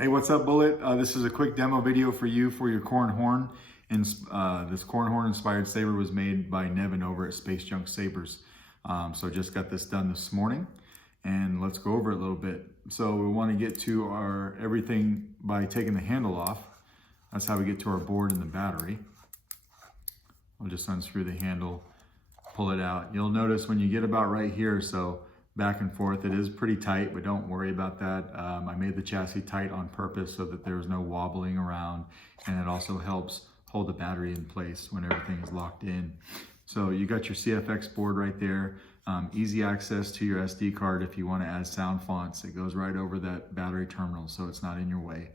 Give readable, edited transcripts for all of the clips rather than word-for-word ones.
Hey, what's up, Bullet? This is a quick demo video for you for your Corran horn. And this Corran horn inspired saber was made by Nevin over at Space Junk Sabers. So just got this done this morning, and let's go over it a little bit. So we want to get to our everything by taking the handle off. That's how we get to our board and the battery. We'll just unscrew the handle, pull it out. You'll notice when you get about right here, so back and forth, it is pretty tight, but don't worry about that. I made the chassis tight on purpose so that there's no wobbling around, and it also helps hold the battery in place when everything is locked in. So you got your CZfX board right there. Easy access to your SD card if you want to add sound fonts. It goes right over that battery terminal, so it's not in your way.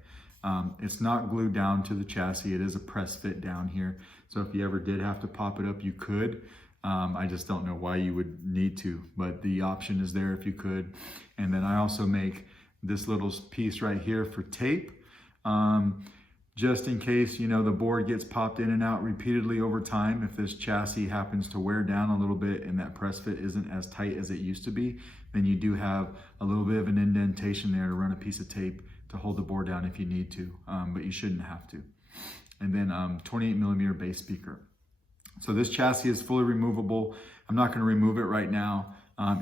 It's not glued down to the chassis. It is a press fit down here. So if you ever did have to pop it up, you could. I just don't know why you would need to, but the option is there if you could. And then I also make this little piece right here for tape, just in case, you know, the board gets popped in and out repeatedly over time. If this chassis happens to wear down a little bit and that press fit isn't as tight as it used to be, then you do have a little bit of an indentation there to run a piece of tape to hold the board down if you need to, but you shouldn't have to. And then 28mm bass speaker. So this chassis is fully removable. I'm not going to remove it right now.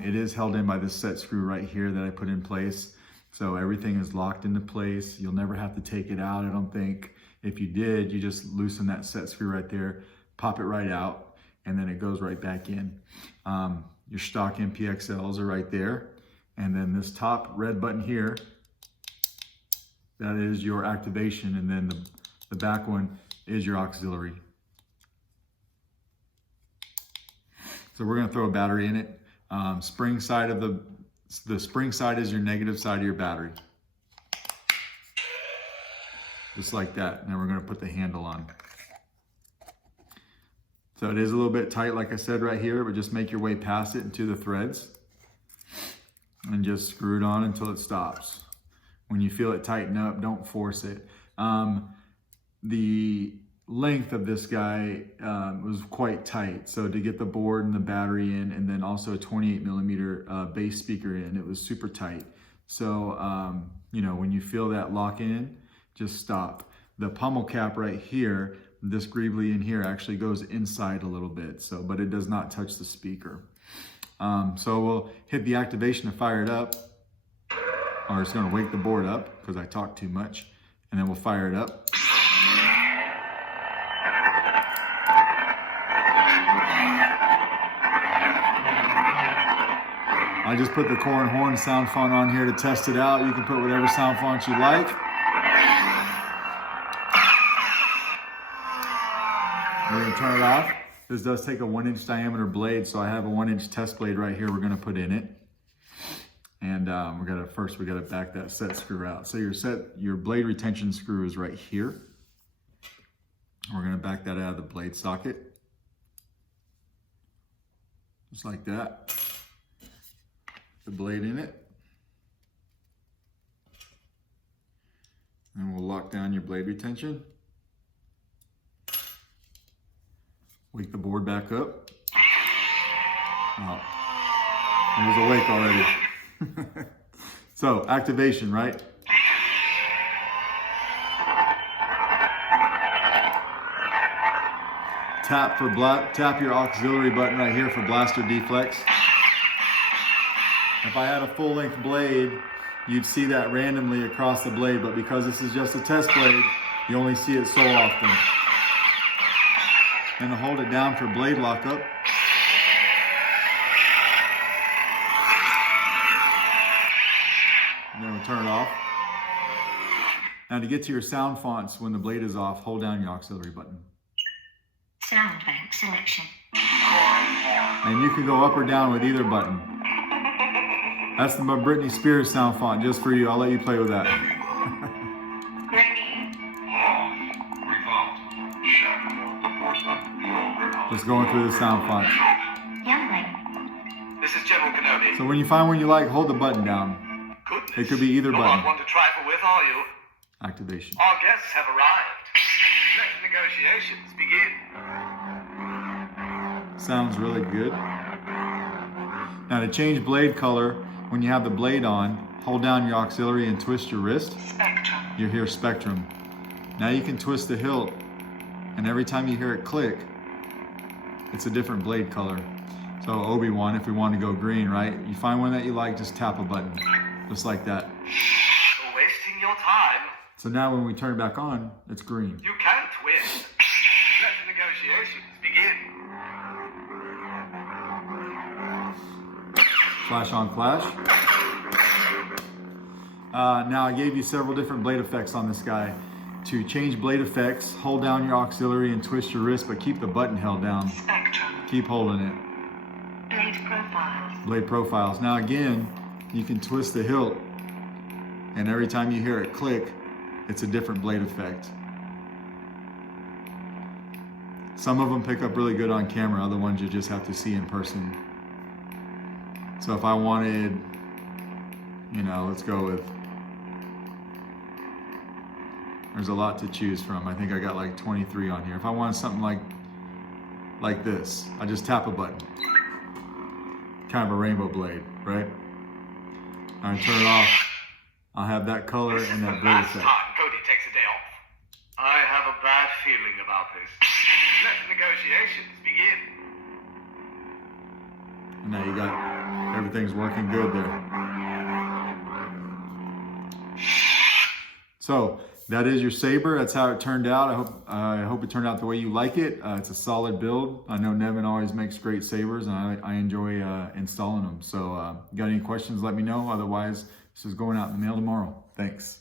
It is held in by this set screw right here that I put in place. So everything is locked into place. You'll never have to take it out, I don't think. If you did, you just loosen that set screw right there, pop it right out, and then it goes right back in. Your Shtok NPXLs are right there. And then this top red button here, that is your activation. And then the back one is your auxiliary. So we're going to throw a battery in it. Spring side of the spring side is your negative side of your battery. Just like that. And then we're going to put the handle on. So it is a little bit tight, like I said right here, but just make your way past it into the threads and just screw it on until it stops. When you feel it tighten up, don't force it. The length of this guy was quite tight, so to get the board and the battery in, and then also a 28mm bass speaker in, it was super tight. So you know, when you feel that lock in, just stop. The pommel cap right here, this greebly in here, actually goes inside a little bit, so but it does not touch the speaker. So we'll hit the activation to fire it up, or it's going to wake the board up because I talk too much, and then we'll fire it up. I just put the Corran horn sound font on here to test it out. You can put whatever sound font you like. We're going to turn it off. This does take a 1-inch diameter blade, so I have a 1-inch test blade right here we're going to put in it. And first we got to back that set screw out. So your blade retention screw is right here. We're going to back that out of the blade socket. Just like that. The blade in it, and we'll lock down your blade retention. Wake the board back up. Oh, it was awake already. So activation, right? Tap your auxiliary button right here for blaster deflex. If I had a full-length blade, you'd see that randomly across the blade, but because this is just a test blade, you only see it so often. And to hold it down for blade lockup, and then we'll turn it off. Now to get to your sound fonts when the blade is off, hold down your auxiliary button. Sound bank selection. And you can go up or down with either button. That's the Britney Spears sound font, just for you. I'll let you play with that. Just going through the sound font. This is General Kenobi. So when you find one you like, hold the button down. Goodness. It could be either You're button. not one to trifle with, are you? Activation. Our guests have arrived. Let negotiations begin. Sounds really good. Now to change blade color, when you have the blade on, hold down your auxiliary and twist your wrist. Spectrum. You hear spectrum. Now you can twist the hilt, and every time you hear it click, it's a different blade color. So Obi-Wan, if we want to go green, right? You find one that you like, just tap a button, just like that. Wasting your time. So now when we turn it back on, it's green. You can twist. Let the negotiations begin. Flash on flash. Now I gave you several different blade effects on this guy. To change blade effects, hold down your auxiliary and twist your wrist, but keep the button held down. Spectrum. Keep holding it. Blade profiles. Blade profiles. Now again, you can twist the hilt, and every time you hear it click, it's a different blade effect. Some of them pick up really good on camera, other ones you just have to see in person. So if I wanted, let's go with, there's a lot to choose from. I think I got like 23 on here. If I wanted something like this, I just tap a button. Kind of a rainbow blade, right? I turn it off. I'll have that color This is and the that blade last effect. time Cody takes a day off. I have a bad feeling about this. Let the negotiations begin. And now you got, everything's working good there. So that is your Saber. That's how it turned out. I hope it turned out the way you like it. It's a solid build. I know Nevin always makes great Sabers, and I enjoy installing them. So got any questions, let me know. Otherwise, this is going out in the mail tomorrow. Thanks.